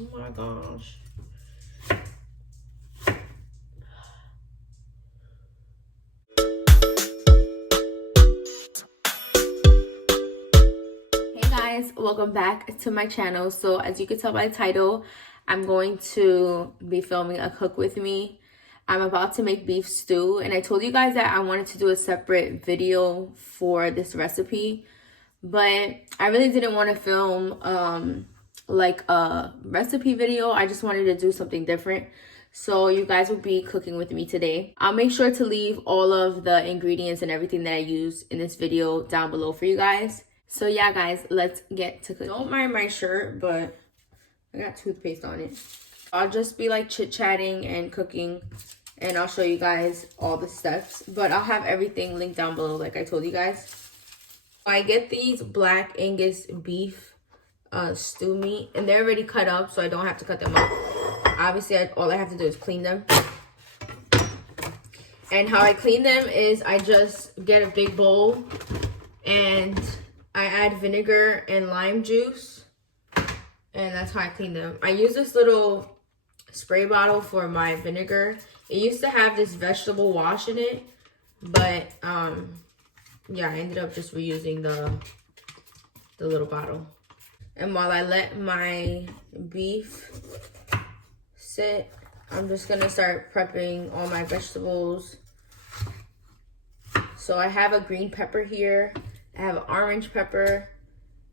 Oh my gosh. Hey guys, welcome back to my channel. So as you can tell by the title, I'm going to be filming a cook with me. I'm about to make beef stew, and I told you guys that I wanted to do a separate video for this recipe, but I really didn't want to film like a recipe video. I just wanted to do something different. So you guys will be cooking with me today. I'll make sure to leave all of the ingredients and everything that I use in this video down below for you guys. So yeah, guys, let's get to cooking. Don't mind my shirt, but I got toothpaste on it. I'll just be like chit-chatting and cooking, and I'll show you guys all the steps. But I'll have everything linked down below like I told you guys. I get these black Angus beef stew meat, and they're already cut up, so I don't have to cut them up. Obviously, all I have to do is clean them. And how I clean them is I just get a big bowl and I add vinegar and lime juice, and that's how I clean them. I use this little spray bottle for my vinegar. It used to have this vegetable wash in it, but yeah, I ended up just reusing the little bottle. And while I let my beef sit, I'm just gonna start prepping all my vegetables. So I have a green pepper here. I have an orange pepper.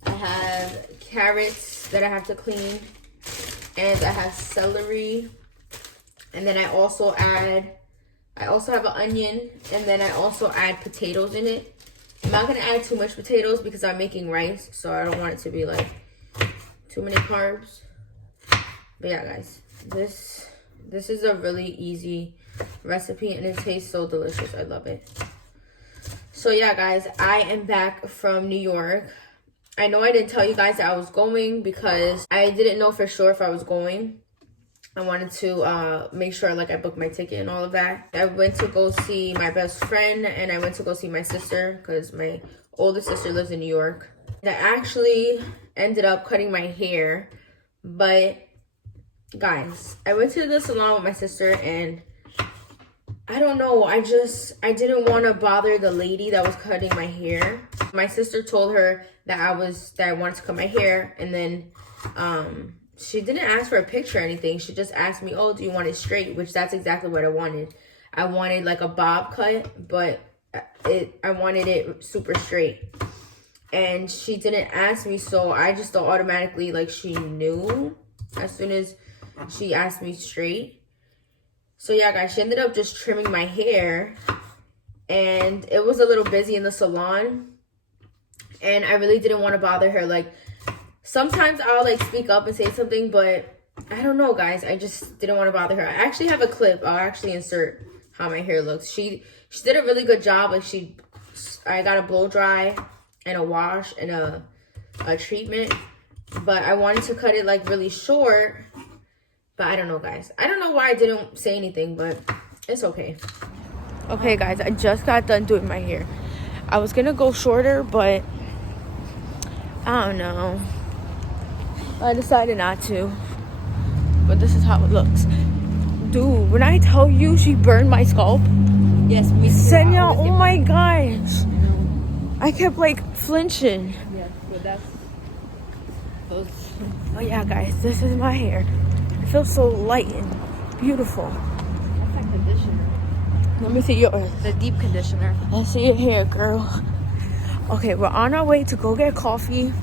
I have carrots that I have to clean. And I have celery. And then I also have an onion. And then I also add potatoes in it. I'm not gonna add too much potatoes because I'm making rice, so I don't want it to be like too many carbs. But yeah, guys, this is a really easy recipe and it tastes so delicious. I love it. So yeah, guys, I am back from New York. I know I didn't tell you guys that I was going because I didn't know for sure if I was going. I wanted to make sure like I booked my ticket and all of that. I went to go see my best friend, and I went to go see my sister because my older sister lives in New York. I actually ended up cutting my hair, but guys, I went to the salon with my sister, and I don't know, I didn't want to bother the lady that was cutting my hair. My sister told her that I wanted to cut my hair, and then she didn't ask for a picture or anything. She just asked me, oh, do you want it straight? Which that's exactly what I wanted. I wanted like a bob cut, but I wanted it super straight. And she didn't ask me, so I just thought automatically like she knew as soon as she asked me straight. So yeah, guys, she ended up just trimming my hair, and it was a little busy in the salon, and I really didn't want to bother her. Like, sometimes I'll like speak up and say something, but I don't know, guys, I just didn't want to bother her. I actually have a clip. I'll actually insert how my hair looks. She did a really good job. Like, I got a blow dry and a wash and a treatment, but I wanted to cut it like really short. But I don't know, guys. I don't know why I didn't say anything, but it's okay. Okay, guys, I just got done doing my hair. I was gonna go shorter, but I don't know. I decided not to. But this is how it looks. Dude, when I tell you she burned my scalp. Yes, me too. Senya, oh my gosh. I kept like flinching. Yeah, but that's those. Oh yeah, guys, this is my hair. It feels so light and beautiful. That's like conditioner. Let me see yours. The deep conditioner. I see it here, girl. Okay, we're on our way to go get coffee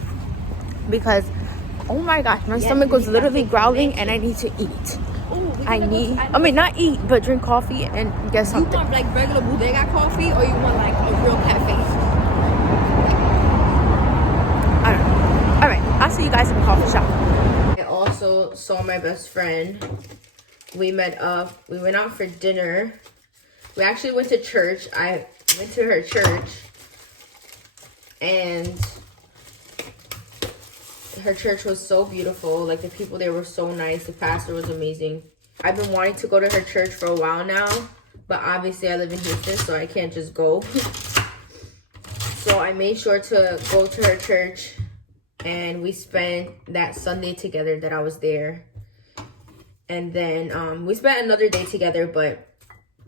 because, oh my gosh, my stomach was literally growling and I need to eat. I mean, not eat, but drink coffee and get something. You want like regular bodega coffee, or you want like a real cafe? I don't know. All right, I'll see you guys in the coffee shop. I also saw my best friend. We met up. We went out for dinner. We actually went to church. I went to her church, and her church was so beautiful. Like, the people there were so nice. The pastor was amazing. I've been wanting to go to her church for a while now, but obviously I live in Houston, so I can't just go. So I made sure to go to her church, and we spent that Sunday together that I was there. And then we spent another day together, but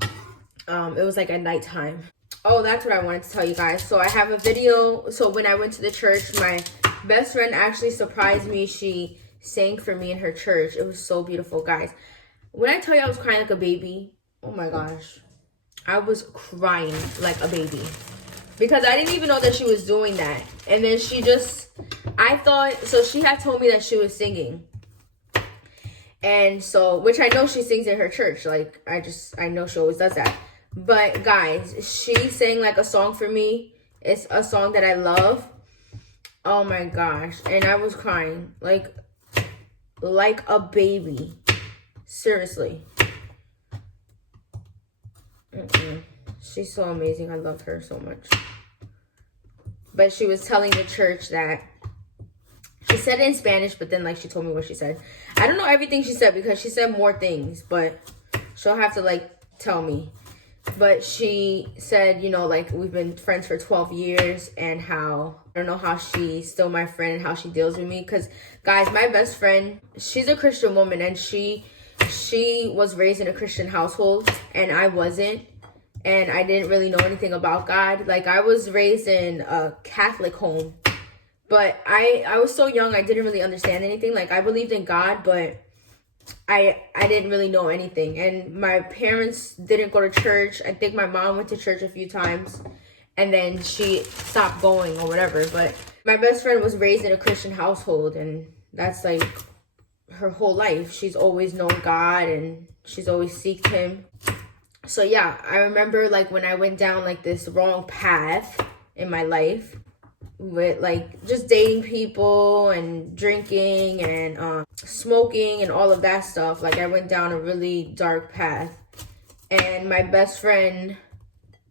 it was like at nighttime. Oh, that's what I wanted to tell you guys. So I have a video. So when I went to the church, my best friend actually surprised me. She sang for me in her church. It was so beautiful, guys. When I tell you I was crying like a baby, oh my gosh. I was crying like a baby. Because I didn't even know that she was doing that. And then she just, I thought, so she had told me that she was singing. And so, which I know she sings in her church. Like, I know she always does that. But guys, she sang like a song for me. It's a song that I love. Oh my gosh. And I was crying like a baby. Seriously. She's so amazing. I love her so much. But she was telling the church that, she said it in Spanish, but then like she told me what she said. I don't know everything she said because she said more things, but she'll have to like tell me. But she said, you know, like we've been friends for 12 years and how, I don't know how she's still my friend and how she deals with me. Because guys, my best friend, she's a Christian woman and she was raised in a Christian household and I wasn't. And I didn't really know anything about God. Like I was raised in a Catholic home. But I was so young, I didn't really understand anything. Like I believed in God, but I didn't really know anything. And my parents didn't go to church. I think my mom went to church a few times and then she stopped going or whatever. But my best friend was raised in a Christian household and that's like her whole life. She's always known God and she's always seeked him. So yeah, I remember like when I went down like this wrong path in my life with like just dating people and drinking and smoking and all of that stuff. Like I went down a really dark path. And my best friend,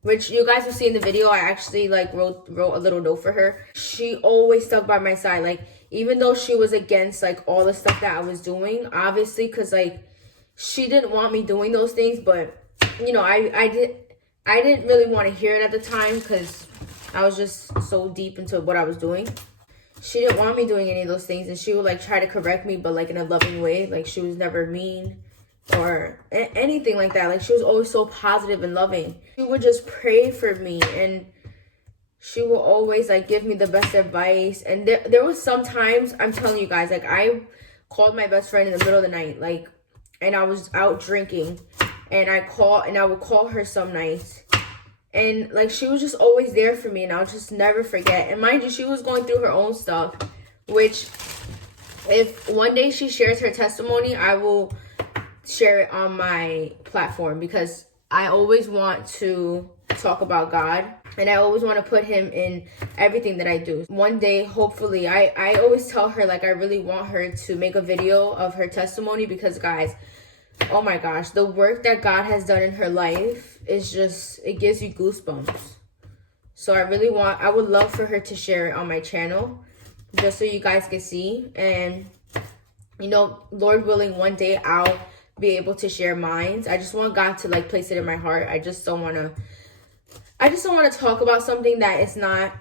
which you guys will see in the video, I actually like wrote a little note for her. She always stuck by my side. Like even though she was against like all the stuff that I was doing, obviously, because like she didn't want me doing those things, but you know, I didn't really want to hear it at the time because I was just so deep into what I was doing. She didn't want me doing any of those things and she would like try to correct me, but like in a loving way. Like she was never mean or anything like that. Like she was always so positive and loving. She would just pray for me and she will always like give me the best advice. And there was some times, I'm telling you guys, like I called my best friend in the middle of the night, like, and I was out drinking and I would call her some nights. And like she was just always there for me and I'll just never forget. And mind you, she was going through her own stuff, which if one day she shares her testimony, I will share it on my platform because I always want to talk about God and I always want to put him in everything that I do. One day, hopefully, I always tell her like I really want her to make a video of her testimony because guys, oh my gosh, the work that God has done in her life is just, it gives you goosebumps. So I would love for her to share it on my channel just so you guys can see. And, you know, Lord willing, one day I'll be able to share mine. I just want God to like place it in my heart. I just don't want to talk about something that it's not,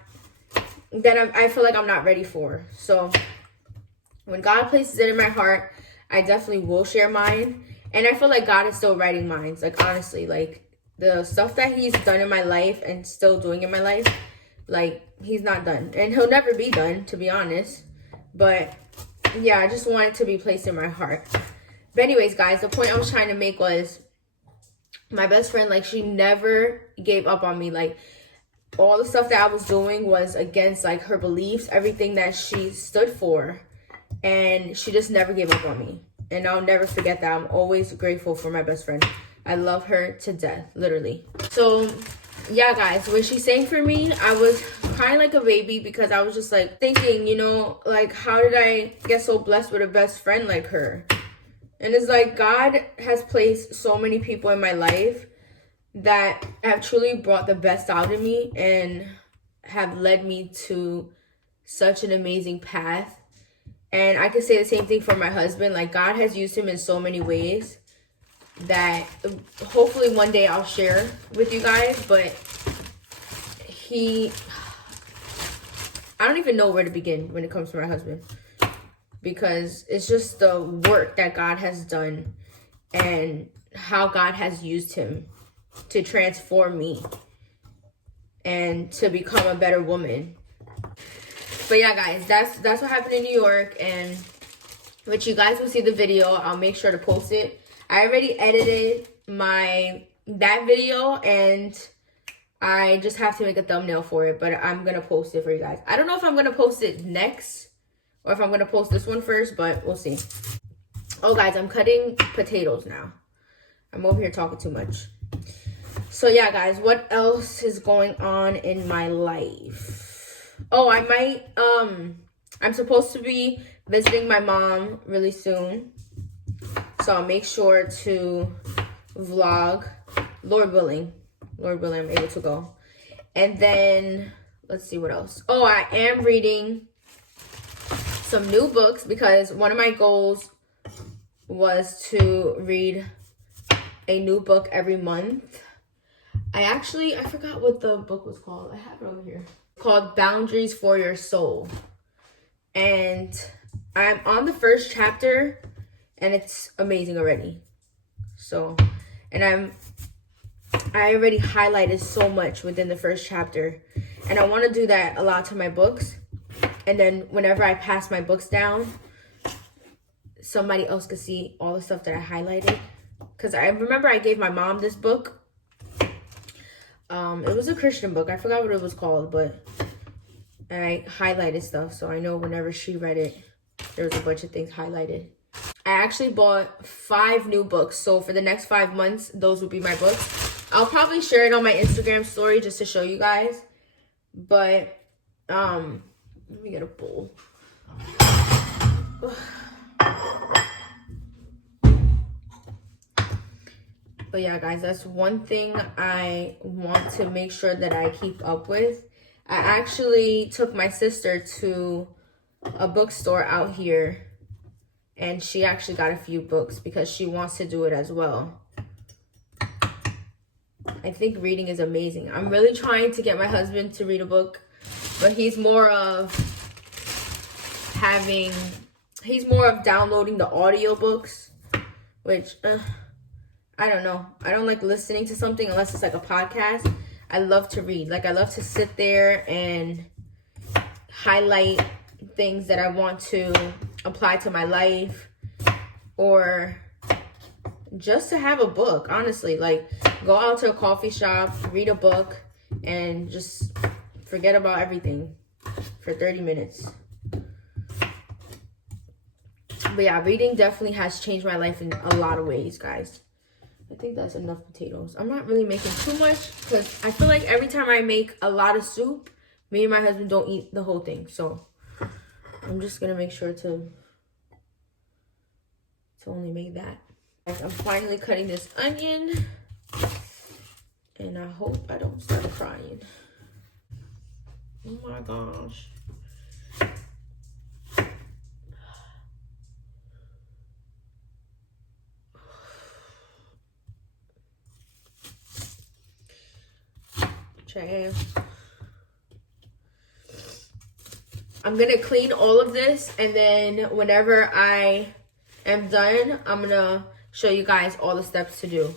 that I feel like I'm not ready for. So when God places it in my heart, I definitely will share mine. And I feel like God is still writing minds. Like, honestly, like, the stuff that he's done in my life and still doing in my life, like, he's not done. And he'll never be done, to be honest. But, yeah, I just want it to be placed in my heart. But anyways, guys, the point I was trying to make was my best friend, like, she never gave up on me. Like, all the stuff that I was doing was against, like, her beliefs, everything that she stood for. And she just never gave up on me. And I'll never forget that. I'm always grateful for my best friend. I love her to death, literally. So, yeah, guys, when she sang for me, I was crying like a baby because I was just, like, thinking, you know, like, how did I get so blessed with a best friend like her? And it's like God has placed so many people in my life that have truly brought the best out of me and have led me to such an amazing path. And I can say the same thing for my husband. Like, God has used him in so many ways that hopefully one day I'll share with you guys. But I don't even know where to begin when it comes to my husband. Because it's just the work that God has done and how God has used him to transform me and to become a better woman. But yeah, guys, that's what happened in New York, and which you guys will see the video. I'll make sure to post it. I already edited that video, and I just have to make a thumbnail for it, but I'm gonna post it for you guys. I don't know if I'm gonna post it next or if I'm gonna post this one first, but we'll see. Oh guys, I'm cutting potatoes now. I'm over here talking too much. So yeah, guys, what else is going on in my life? Oh, I'm supposed to be visiting my mom really soon. So I'll make sure to vlog, Lord willing, I'm able to go. And then, let's see what else. Oh, I am reading some new books because one of my goals was to read a new book every month. I forgot what the book was called. I have it over here. It's called Boundaries for Your Soul. And I'm on the first chapter, and it's amazing already. So, and I already highlighted so much within the first chapter. And I want to do that a lot to my books. And then whenever I pass my books down, somebody else could see all the stuff that I highlighted. Because I remember I gave my mom this book. It was a Christian book. I forgot what it was called, but I highlighted stuff. So I know whenever she read it, there was a bunch of things highlighted. I actually bought 5 new books. So for the next 5 months, those will be my books. I'll probably share it on my Instagram story just to show you guys. But, let me get a bowl. But yeah, guys, that's one thing I want to make sure that I keep up with. I actually took my sister to a bookstore out here, and she actually got a few books because she wants to do it as well. I think reading is amazing. I'm really trying to get my husband to read a book, but he's more of downloading the audiobooks, which I don't know. I don't like listening to something unless it's like a podcast. I love to read. Like, I love to sit there and highlight things that I want to apply to my life, or just to have a book, honestly. Like, go out to a coffee shop, read a book, and just forget about everything for 30 minutes. But yeah, reading definitely has changed my life in a lot of ways, guys. I think that's enough potatoes. I'm not really making too much because I feel like every time I make a lot of soup, me and my husband don't eat the whole thing. So I'm just going to make sure to only make that. I'm finally cutting this onion, and I hope I don't start crying. Oh my gosh. I'm gonna clean all of this, and then whenever I am done, I'm gonna show you guys all the steps to do.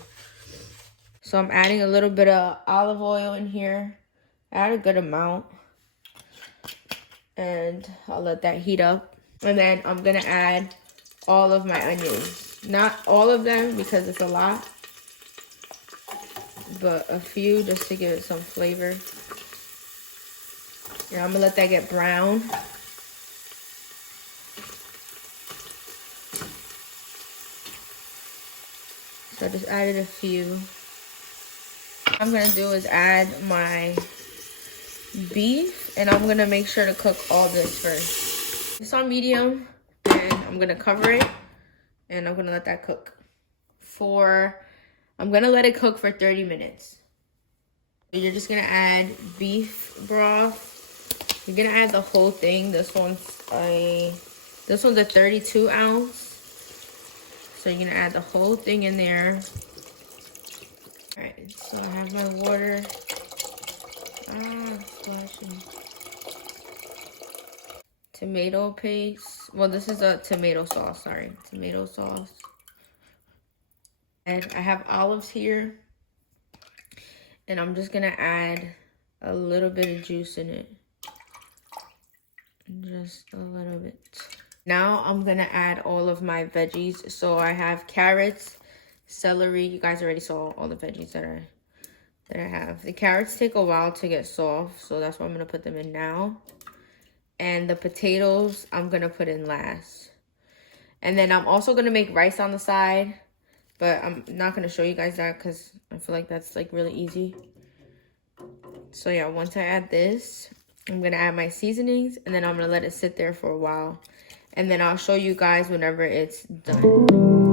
So I'm adding a little bit of olive oil in here. Add a good amount, and I'll let that heat up. And then I'm gonna add all of my onions. Not all of them because it's a lot, but a few just to give it some flavor. And I'm gonna let that get brown. So I just added a few. What I'm gonna do is add my beef, and I'm gonna make sure to cook all this first. It's on medium, and I'm gonna cover it, and I'm gonna let that cook I'm gonna let it cook for 30 minutes. You're just gonna add beef broth. You're gonna add the whole thing. This one's a 32 ounce. So you're gonna add the whole thing in there. All right, so I have my water. Splashing. Tomato paste. Well, this is a tomato sauce, sorry. Tomato sauce. And I have olives here. And I'm just gonna add a little bit of juice in it. Just a little bit. Now I'm gonna add all of my veggies. So I have carrots, celery. You guys already saw all the veggies that I have. The carrots take a while to get soft, so that's why I'm gonna put them in now. And the potatoes I'm gonna put in last. And then I'm also gonna make rice on the side, but I'm not gonna show you guys that because I feel like that's like really easy. So yeah, once I add this, I'm gonna add my seasonings and then I'm gonna let it sit there for a while. And then I'll show you guys whenever it's done.